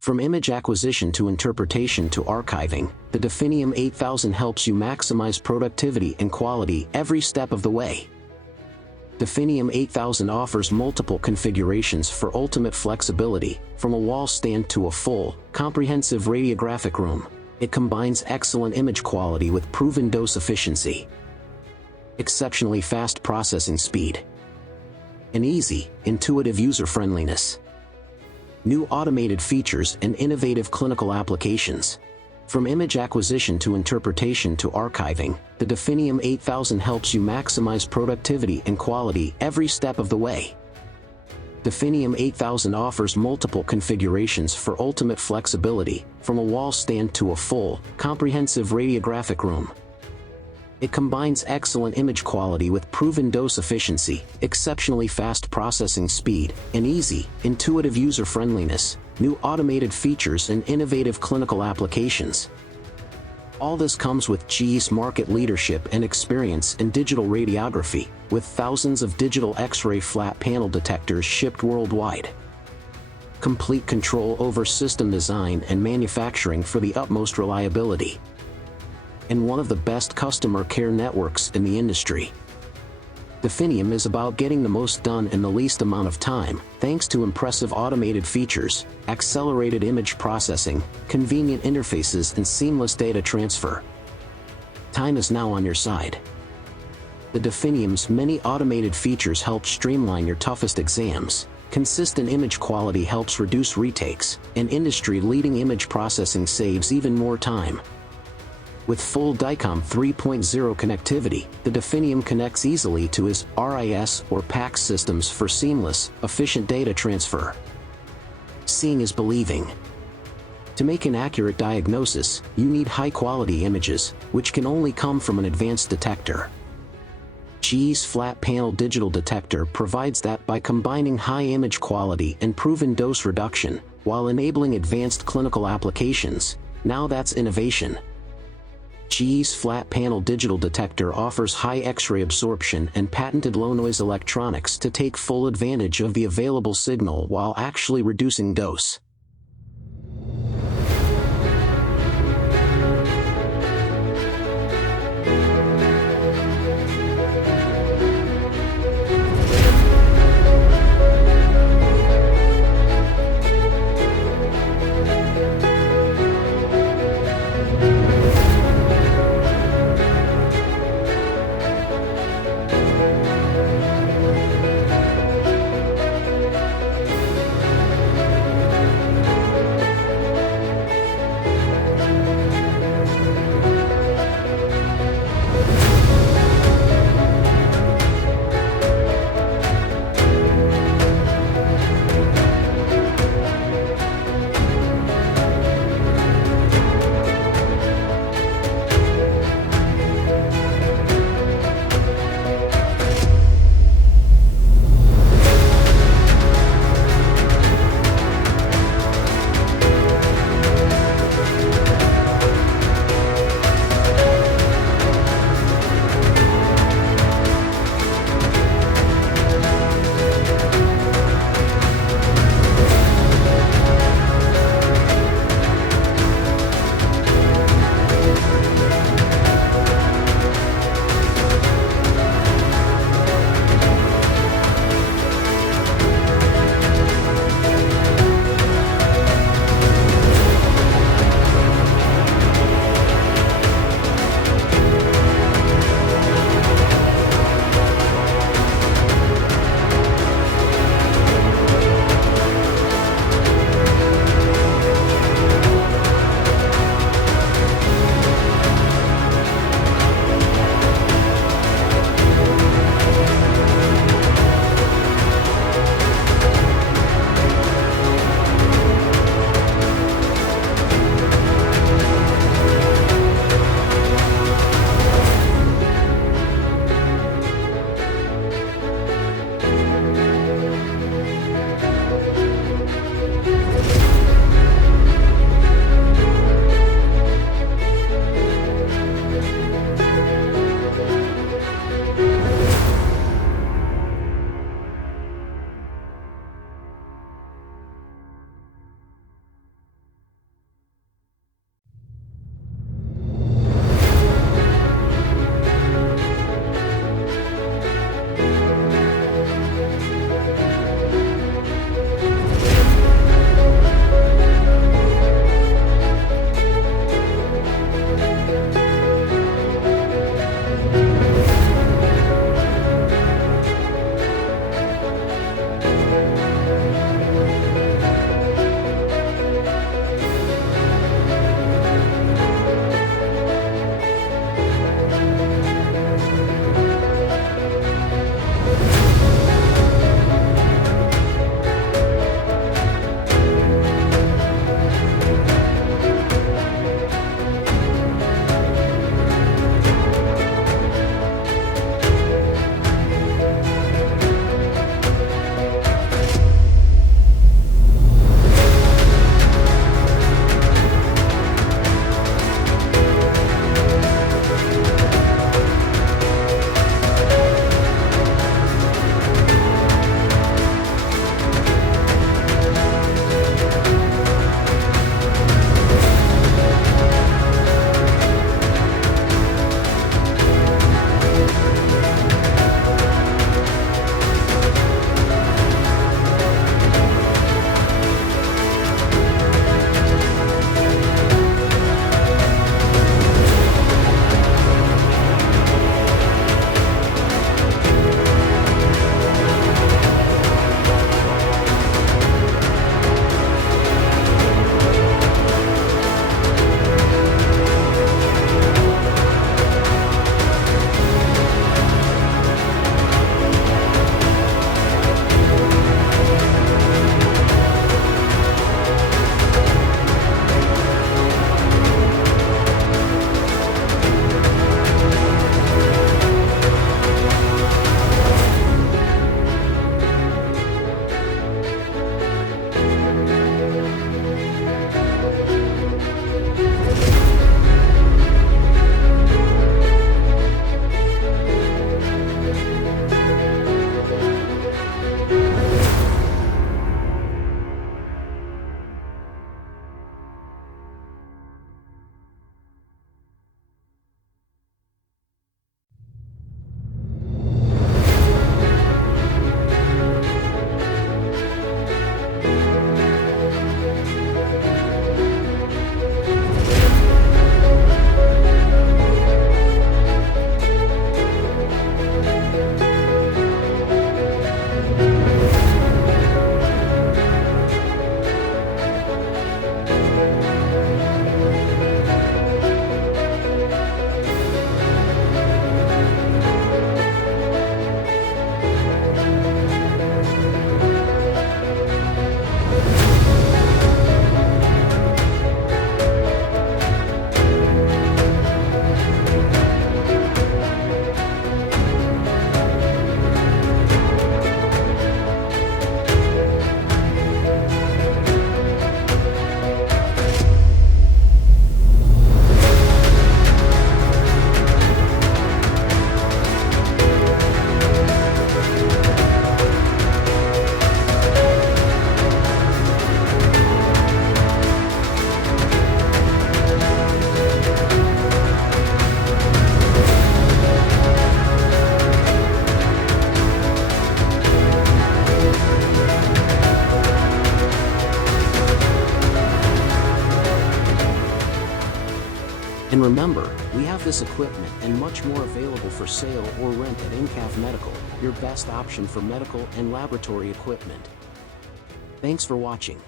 From image acquisition to interpretation to archiving, the Definium 8000 helps you maximize productivity and quality every step of the way. Definium 8000 offers multiple configurations for ultimate flexibility, from a wall stand to a full, comprehensive radiographic room. It combines excellent image quality with proven dose efficiency, exceptionally fast processing speed, and easy, intuitive user-friendliness. New automated features and innovative clinical applications. From image acquisition to interpretation to archiving, the Definium 8000 helps you maximize productivity and quality every step of the way. Definium 8000 offers multiple configurations for ultimate flexibility, from a wall stand to a full, comprehensive radiographic room. It combines excellent image quality with proven dose efficiency, exceptionally fast processing speed, and easy, intuitive user-friendliness, new automated features and innovative clinical applications. All this comes with GE's market leadership and experience in digital radiography, with thousands of digital X-ray flat panel detectors shipped worldwide. Complete control over system design and manufacturing for the utmost reliability. And one of the best customer care networks in the industry. Definium is about getting the most done in the least amount of time, thanks to impressive automated features, accelerated image processing, convenient interfaces and seamless data transfer. Time is now on your side. The Definium's many automated features help streamline your toughest exams. Consistent image quality helps reduce retakes, and industry-leading image processing saves even more time. With full DICOM 3.0 connectivity, the Definium connects easily to his RIS or PACS systems for seamless, efficient data transfer. Seeing is believing. To make an accurate diagnosis, you need high-quality images, which can only come from an advanced detector. GE's flat panel digital detector provides that by combining high image quality and proven dose reduction, while enabling advanced clinical applications. Now that's innovation. GE's flat panel digital detector offers high X-ray absorption and patented low-noise electronics to take full advantage of the available signal while actually reducing dose. And remember, we have this equipment and much more available for sale or rent at inCAV Medical, your best option for medical and laboratory equipment. Thanks for watching.